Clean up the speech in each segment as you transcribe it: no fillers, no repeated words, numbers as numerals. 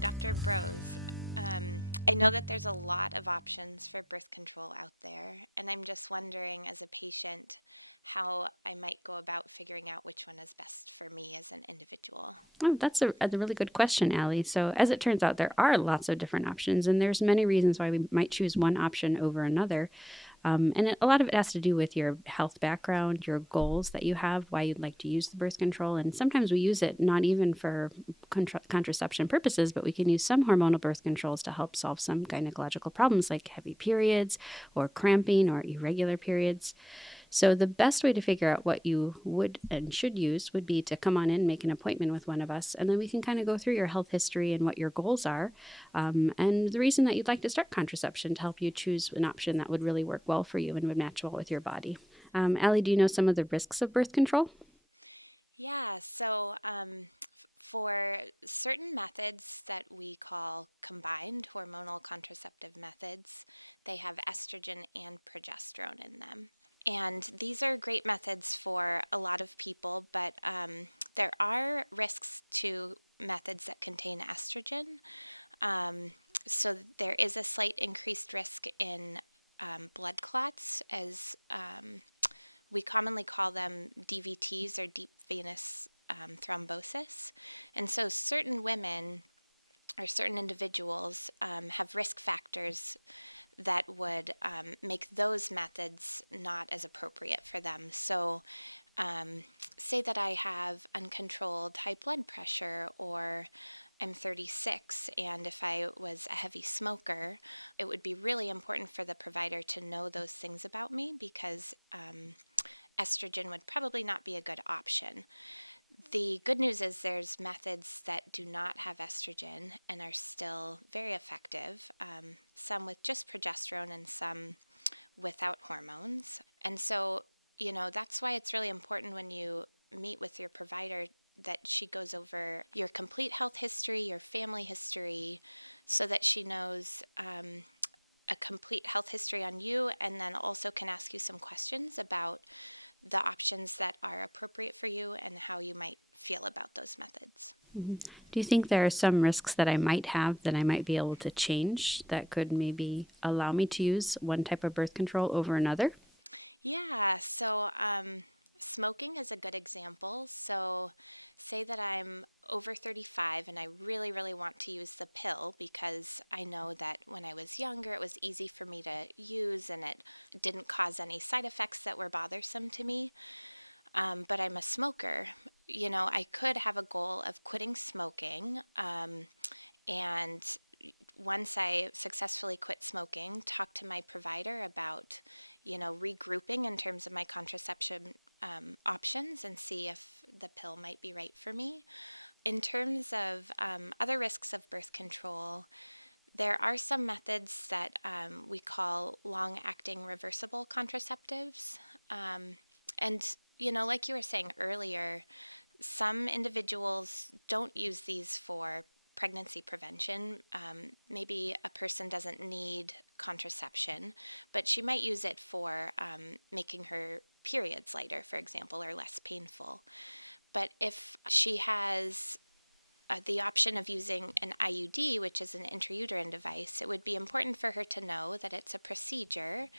Dr. Bros, I know that there's a lot of options for birth control out there, and I'm just wondering as a patient how I might go about figuring out which one is best for me as an individual. Oh, that's a really good question, Allie. So, as it turns out, there are lots of different options, and there's many reasons why we might choose one option over another. A lot of it has to do with your health background, your goals that you have, why you'd like to use the birth control. And sometimes we use it not even for contraception purposes, but we can use some hormonal birth controls to help solve some gynecological problems like heavy periods or cramping or irregular periods. So, the best way to figure out what you would and should use would be to come on in, make an appointment with one of us, and then we can kind of go through your health history and what your goals are, and the reason that you'd like to start contraception to help you choose an option that would really work well for you and would match well with your body. Allie, do you know some of the risks of birth control? For certain methods that we call combined hormonal contraceptive methods, they have estrogen and progesterone in them. And these are great methods for a lot of people, but there are risks to methods that contain estrogen. Um, so there is a slight increased risk in blood clots, as we commonly call them DVTs or deep venous thrombosis. And so certain women or certain individuals have risk factors that would make those methods not as appropriate for them. So, say that I have uncontrolled high blood pressure, or I'm 36, and if I was a heavy smoker, it would be really important for the provider to know those things about me because estrogen would probably not be a good option. The good news is there's methods that do not have estrogen and are still very effective, some with just progesterone and some without hormones. And so, that's why it's really important when you meet with your provider that she goes over your complete health history, your family history, so that she knows a complete health history on you and then also can ask you some questions about the options that are appropriate for you and how you might feel about those methods. Mhm. Do you think there are some risks that I might have that I might be able to change that could maybe allow me to use one type of birth control over another? Smoking is a good example. So, say that I'm over 35 and I really, really want to use the pill because I know that when I was younger, it was easy for me to use and it didn't cause any side effects that were bothersome to me. But I'm a smoker. I could have a goal of quitting smoking. And once I successfully quit smoking, talk to my provider about, regrouping in terms of my contraception options and see if the pill might be right for me. In terms of other risks of birth control, there are some methods that we call long acting reversible contraceptives. And, like you were saying earlier, some individuals don't use these for pregnancy prevention. Maybe a person doesn't need contraception, but she might use it for making her periods lighter, for example, or less painful. But if she has the option of using an IUD, which is an intrauterine device, it would be important for her to know that it's a procedure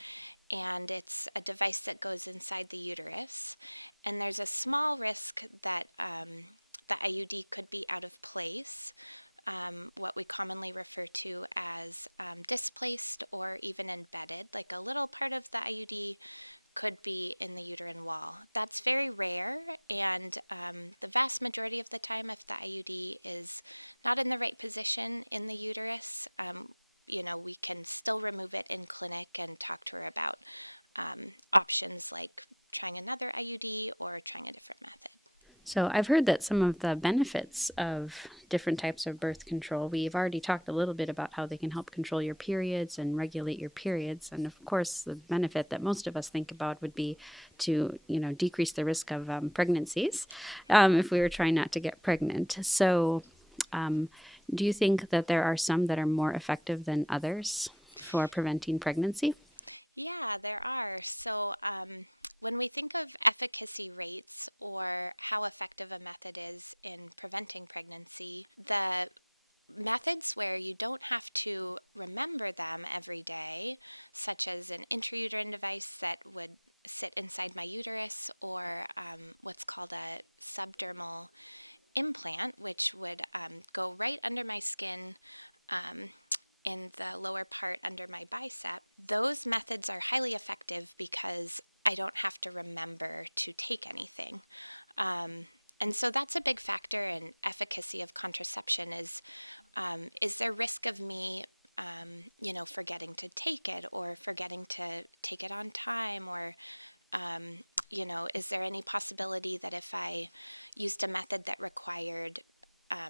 and it's a device that goes inside the uterus. And there's a small risk that the IUD could be out of place, what we commonly refer to as displaced or even embedded, like a little part of the IUD could be in the uterine wall. That's very rare, and the vast majority of the time, if the IUD is not in the right position in the uterus, we can still remove it in clinic and talk to her about options like trying another IUD or trying a different method. So I've heard that some of the benefits of different types of birth control, we've already talked a little bit about how they can help control your periods and regulate your periods. And of course, the benefit that most of us think about would be to, decrease the risk of pregnancies if we were trying not to get pregnant. So um, do you think that there are some that are more effective than others for preventing pregnancy? Yeah, there are. When we think of efficacy rates or how effective a method is in preventing pregnancy, the methods where you don't have to remember them every day, such as an intrauterine device that would sit inside my uterus, or what's called a subdermal implant, which would go right under my skin in the lower part under my bicep. Those methods are highly effective because I don't have to remember to take anything. And so that's a big factor in efficacy of contraception is there risk of me, forgetting to take it or forgetting to take it on time or, is there any possibility that if I used a method that required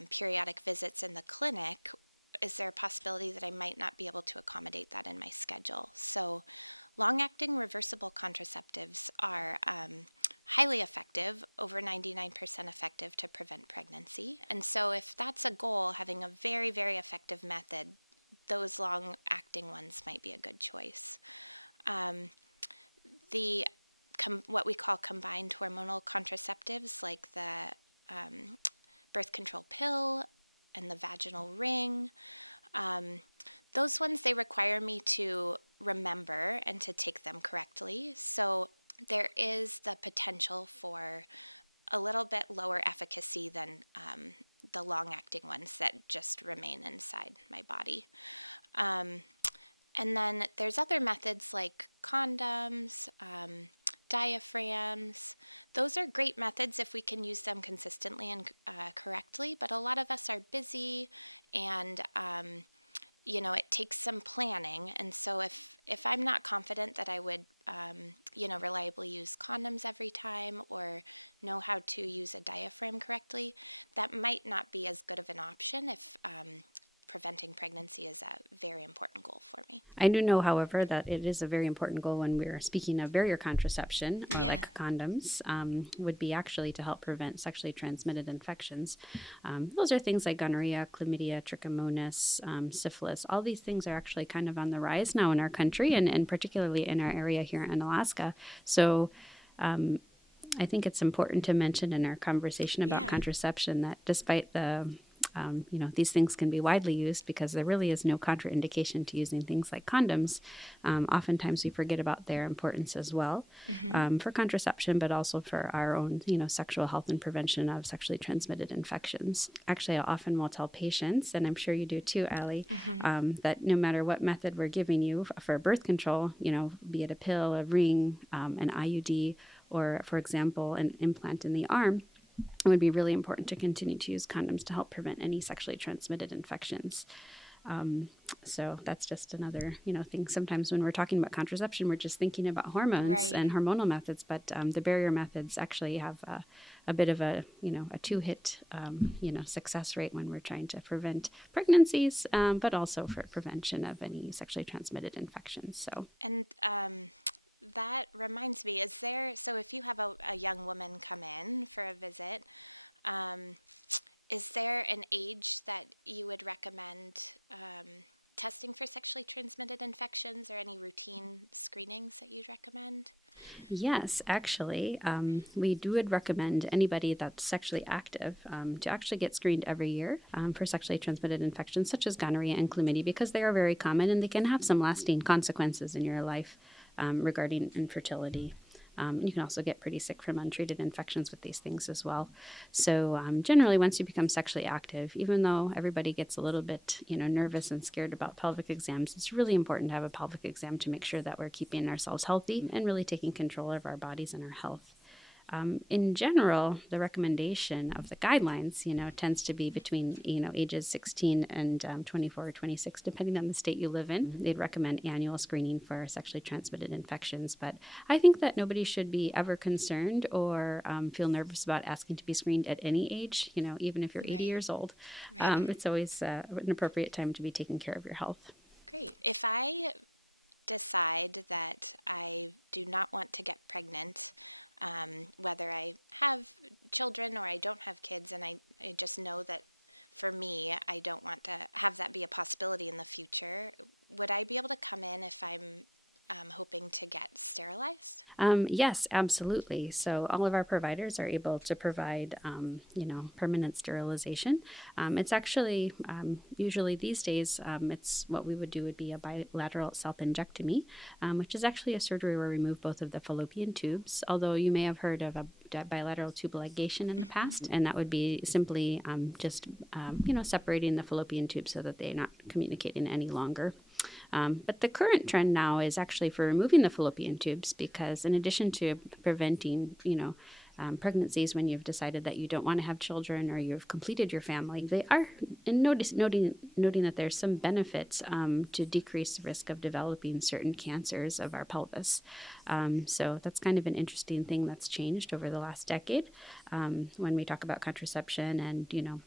periodic visits in the clinic, is there a possibility that I might not be able to accommodate that in my schedule? So, long acting reversible contraceptives are highly effective, over 99% effective to prevent pregnancy. And so, if that's a goal, having a very, very effective method, those long acting ones might be a good choice. The what we call combined hormonal contraceptives, like the birth control pill and the vaginal ring, those ones, they require me to remember and to take them correctly. So there is the potential for a little bit lower efficacy than the long acting ones that just remain inside my body. And then there's other methods like condoms, diaphragms. Those are great methods if we can use them consistently and correctly, but a lot of us are busy and it takes some planning. And so if I'm not confident that I would, reliably use condoms every time or know how to use a diaphragm correctly, that might not be as good of an option if preventing pregnancy is a very important goal for me. I do know, however, that it is a very important goal when we're speaking of barrier contraception, Yeah. like condoms, would be actually to help prevent sexually transmitted infections. Those are things like gonorrhea, chlamydia, trichomonas, syphilis. All these things are actually kind of on the rise now in our country and particularly in our area here in Alaska. So I think it's important to mention in our conversation about contraception that despite the these things can be widely used because there really is no contraindication to using things like condoms. Oftentimes we forget about their importance as well for contraception, but also for our own, sexual health and prevention of sexually transmitted infections. Actually, I often will tell patients, and I'm sure you do too, Allie, that no matter what method we're giving you for birth control, be it a pill, a ring, an IUD, or, for example, an implant in the arm, it would be really important to continue to use condoms to help prevent any sexually transmitted infections. So that's just another, thing. Sometimes when we're talking about contraception, we're just thinking about hormones and hormonal methods, but the barrier methods actually have a bit of a two-hit, success rate when we're trying to prevent pregnancies, but also for prevention of any sexually transmitted infections. So. And that reminds me, so if you have a young woman come in for a visit, is there an age that you would recommend testing for sexually transmitted infections or any routine screenings that you'd recommend? Yes, actually, we would recommend anybody that's sexually active to actually get screened every year for sexually transmitted infections such as gonorrhea and chlamydia because they are very common and they can have some lasting consequences in your life regarding infertility. You can also get pretty sick from untreated infections with these things as well. So generally, once you become sexually active, even though everybody gets a little bit, nervous and scared about pelvic exams, it's really important to have a pelvic exam to make sure that we're keeping ourselves healthy and really taking control of our bodies and our health. In general, the recommendation of the guidelines, tends to be between, ages 16 and 24 or 26, depending on the state you live in. They'd recommend annual screening for sexually transmitted infections. But I think that nobody should be ever concerned or feel nervous about asking to be screened at any age, even if you're 80 years old. It's always an appropriate time to be taking care of your health. Great. If I decide that I do not want to get pregnant, whether I have children or I don't have kids, and I just know that for me, I don't want to have that be a possibility in the future, would I be able to come in if I'm hoping to get sterilized? Yes, absolutely. So all of our providers are able to provide, permanent sterilization. It's actually usually these days, it's what we would do would be a bilateral self-injectomy, which is actually a surgery where we remove both of the fallopian tubes. Although you may have heard of a bilateral tubal ligation in the past, and that would be simply separating the fallopian tubes so that they're not communicating any longer. But the current trend now is actually for removing the fallopian tubes because, in addition to preventing, pregnancies when you've decided that you don't want to have children or you've completed your family, they are noting that there's some benefits to decrease the risk of developing certain cancers of our pelvis. So that's kind of an interesting thing that's changed over the last decade when we talk about contraception and,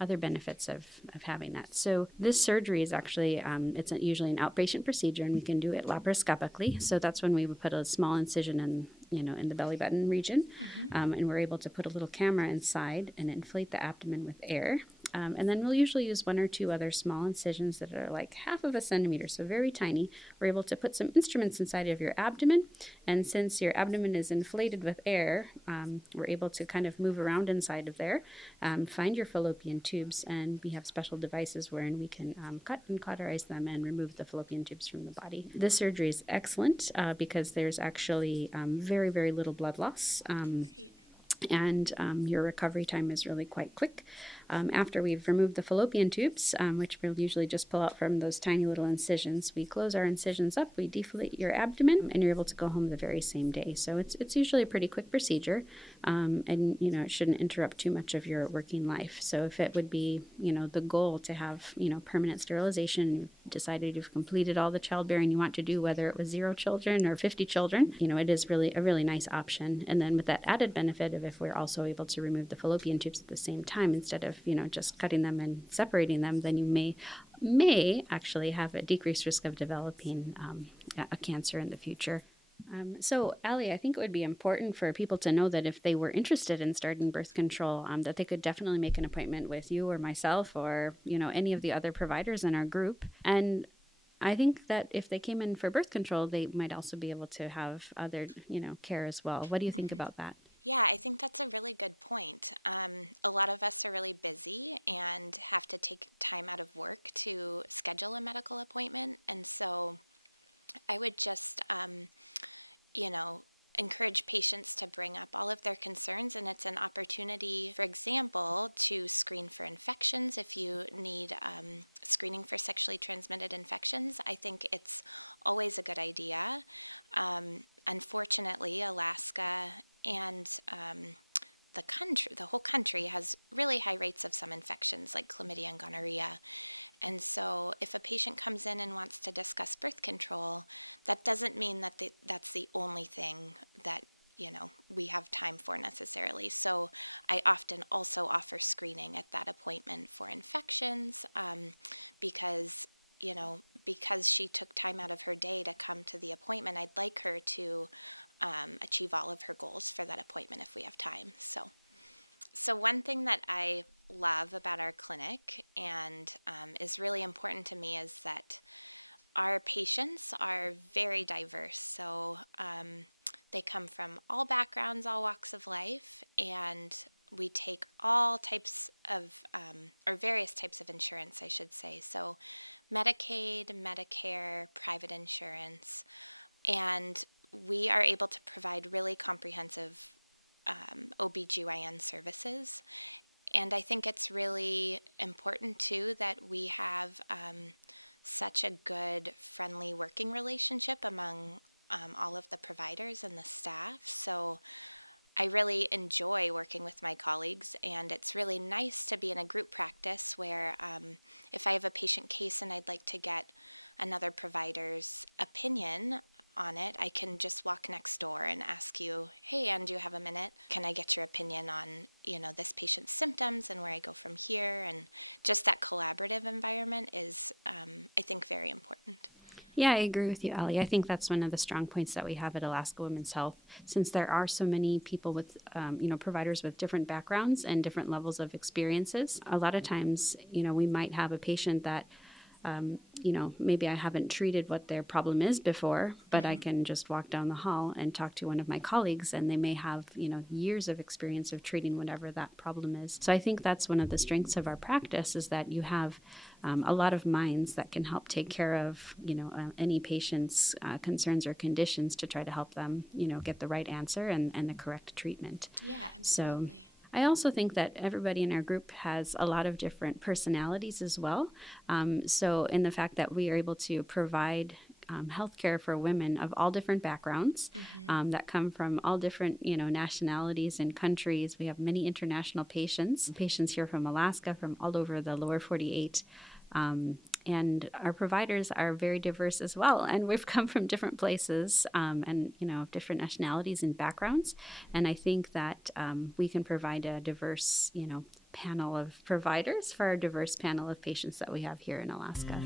other benefits of having that. So this surgery is actually, it's usually an outpatient procedure, and we can do it laparoscopically. So that's when we would put a small incision in the belly button region, and we're able to put a little camera inside and inflate the abdomen with air. And then we'll usually use one or two other small incisions that are like half of a centimeter, so very tiny. We're able to put some instruments inside of your abdomen, and since your abdomen is inflated with air, we're able to kind of move around inside of there, find your fallopian tubes, and we have special devices wherein we can cut and cauterize them and remove the fallopian tubes from the body. This surgery is excellent because there's actually very, very little blood loss. And your recovery time is really quite quick. After we've removed the fallopian tubes, which we'll usually just pull out from those tiny little incisions, we close our incisions up, we deflate your abdomen, and you're able to go home the very same day. So it's usually a pretty quick procedure, and it shouldn't interrupt too much of your working life. So if it would be the goal to have permanent sterilization, you've decided you've completed all the childbearing you want to do, whether it was 0 children or 50 children, it is really a really nice option. And then with that added benefit of if we're also able to remove the fallopian tubes at the same time instead of just cutting them and separating them, then you may actually have a decreased risk of developing a cancer in the future. So, Allie, I think it would be important for people to know that if they were interested in starting birth control, that they could definitely make an appointment with you or myself or, any of the other providers in our group. And I think that if they came in for birth control, they might also be able to have other, care as well. What do you think about that? Yeah, I think that's a really good point. A lot of us are really busy and have to take time out of work to schedule a medical appointment. And so I would just, you know, encourage patients to bring up all of their concerns, and it's an opportunity, for example, to screen for infections. If you need screening for sexually transmitted infections, I think it's always a good idea. Unfortunately, Alaska and the whole country has really high rates of some infections like chlamydia and gonorrhea. And so if a patient comes in and wants to discuss birth control, that doesn't mean that that's the only thing that, we have time for necessarily. So I often also offer screening at that appointment for infections because, because she took time out of her day to come to the appointment, I'd like her to achieve all of her goals for that appointment if we have time. So one thing that I love about our clinic and is really important to me is that our patients are very diverse. So they come from all backgrounds, all walks of life, and we take all types of, or various types of insurance, I should say. So Medicaid, Medicare, private insurance, and we are able to provide really comprehensive OBGYN services. And I think it's really important too that we have such a good, friendly working relationship among all of the providers and the staff. So I really enjoy working with my colleagues, and it's really nice to be in a group practice where if I have a patient case and I'd like to get another provider's opinion on it, I can just walk next door and ask you, hey, Ann, do you have a minute? Can I get your opinion on, this patient's symptoms and where I go from here? And just that collaborative environment is, I think, very important. Yeah, I agree with you, Allie. I think that's one of the strong points that we have at Alaska Women's Health, since there are so many people with, providers with different backgrounds and different levels of experiences. A lot of times, we might have a patient that Maybe I haven't treated what their problem is before, but I can just walk down the hall and talk to one of my colleagues, and they may have, years of experience of treating whatever that problem is. So I think that's one of the strengths of our practice, is that you have a lot of minds that can help take care of, any patient's concerns or conditions to try to help them, get the right answer and the correct treatment. Yeah, So absolutely. I also think that everybody in our group has a lot of different personalities as well. So, in the fact that we are able to provide healthcare for women of all different backgrounds that come from all different, nationalities and countries. We have many international patients here from Alaska, from all over the lower 48. And our providers are very diverse as well. And we've come from different places and, different nationalities and backgrounds. And I think that we can provide a diverse, panel of providers for our diverse panel of patients that we have here in Alaska.